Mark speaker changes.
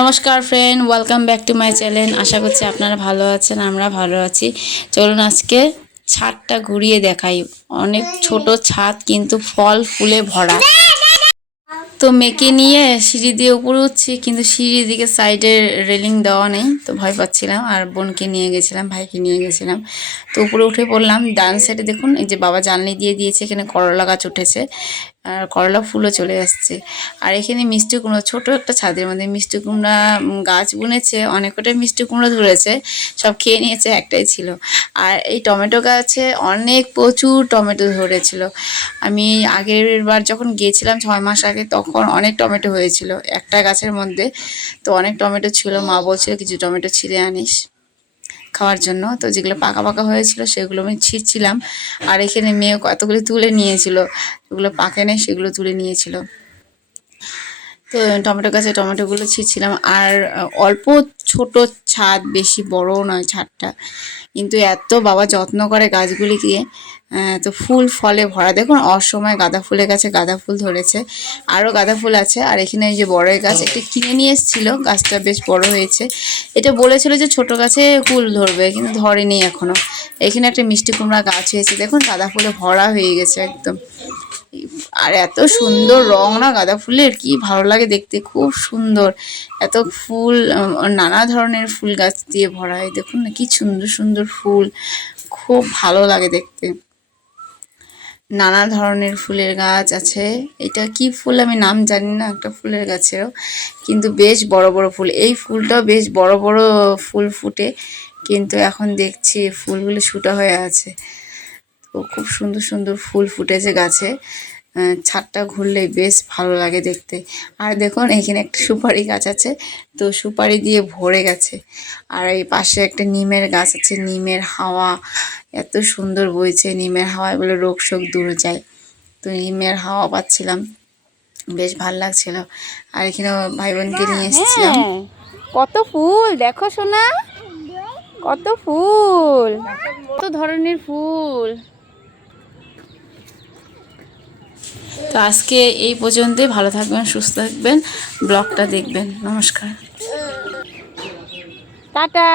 Speaker 1: নমস্কার friend welcome back to my channel আশা করছি আপনারা ভালো আছেন, আমরা ভালো আছি। চলুন আজকে ছাদটা ঘুরিয়ে দেখাই। অনেক ছোট ছাদ, কিন্তু ফল ফুলে ভরা। তো মেয়েকে নিয়ে সিঁড়ি দিয়ে উপরে উঠছি, কিন্তু সিঁড়ির দিকে সাইডে রেলিং দেওয়া নেই, তো ভয় পাচ্ছিলাম। আর বোনকে নিয়ে গেছিলাম, ভাইকে নিয়ে গেছিলাম। তো উপরে উঠে পড়লাম, ডান সাইডে দেখুন, এই যে বাবা জানলি দিয়ে দিয়েছে, এখানে করলা গাছ উঠেছে। আর করলা ফুলও চলে আসছে। আর এখানে মিষ্টি কুমড়ো, ছোট একটা ছাদের মধ্যে মিষ্টি কুমড়া গাছ বুনেছে, অনেক কটাই মিষ্টি কুমড়ো ধরেছে, সব খেয়ে নিয়েছে, একটাই ছিল। আর এই টমেটো গাছে অনেক প্রচুর টমেটো ধরেছিল। আমি আগের বার যখন গিয়েছিলাম, ছয় মাস আগে, তখন অনেক টমেটো হয়েছিল। একটা গাছের মধ্যে তো অনেক টমেটো ছিল, মা বলছিল কিছু টমেটো ছিঁড়ে আনিস খাওয়ার জন্য। তো যেগুলো পাকা পাকা হয়েছিল সেগুলো আমি ছিঁড়ছিলাম। আর এখানে মেয়ে কতগুলো তুলে নিয়েছিল, যেগুলো পাকে নেই সেগুলো তুলে নিয়েছিল। তো টমেটো গাছে টমেটোগুলো ছিঁড়ছিলাম। আর অল্প ছোট ছাদ বেশি বড়ও নয় ছাদটা। কিন্তু এত বাবা যত্ন করে গাছগুলিকে তো ফুল ফলে ভরা। দেখুন, অসময় গাঁদা ফুলের গাছে গাঁদা ফুল ধরেছে, আরও গাঁদা ফুল আছে। আর এখানে এই যে বড়ই গাছ, একটা কিনে নিয়ে এসেছিল, গাছটা বেশ বড় হয়েছে। এটা বলেছিল যে ছোট গাছে ফুল ধরবে, কিন্তু ধরেনি এখনও এখানে একটা মিষ্টি কুমড়া গাছ হয়েছে। দেখুন, গাঁদা ফুলে ভরা হয়ে গেছে একদম। আর এত সুন্দর রং না গাঁদা ফুলের, কি ভালো লাগে দেখতে, খুব সুন্দর। এত ফুল নানা ধরনের ফুল গাছ দিয়ে ভরা হয় দেখুন না, কি সুন্দর সুন্দর ফুল, খুব ভালো লাগে দেখতে। নানা ধরনের ফুলের গাছ আছে, এটা কি ফুল আমি নাম জানি না, একটা ফুলের গাছেরও, কিন্তু বেশ বড় বড় ফুল, এই ফুলটাও বেশ বড় বড় ফুল ফুটে, কিন্তু এখন দেখছি ফুলগুলো শুটা হয়ে আছে। তো খুব সুন্দর সুন্দর ফুল ফুটেছে গাছে। ছাদটা ঘুরলেই বেশ ভালো লাগে দেখতে। আর দেখুন এখানে একটা সুপারি গাছ আছে তো সুপারি দিয়ে ভরে গেছে। আর এই পাশে একটা নিমের গাছ আছে নিমের হাওয়া। এত সুন্দর বইছে নিমের হাওয়া এগুলো রোগ শোক দূর যায়। তো নিমের হাওয়া পাচ্ছিলাম বেশ ভালো লাগছিল। আর এখানে ভাই বোনকে নিয়ে এসেছিলাম।
Speaker 2: হ্যাঁ, কত ফুল দেখো সোনা। কত ফুল। কত ধরনের ফুল।
Speaker 1: তো আজকে এই পর্যন্তই ভালো থাকবেন সুস্থ থাকবেন ব্লগটা দেখবেন। নমস্কার।
Speaker 2: টাটা।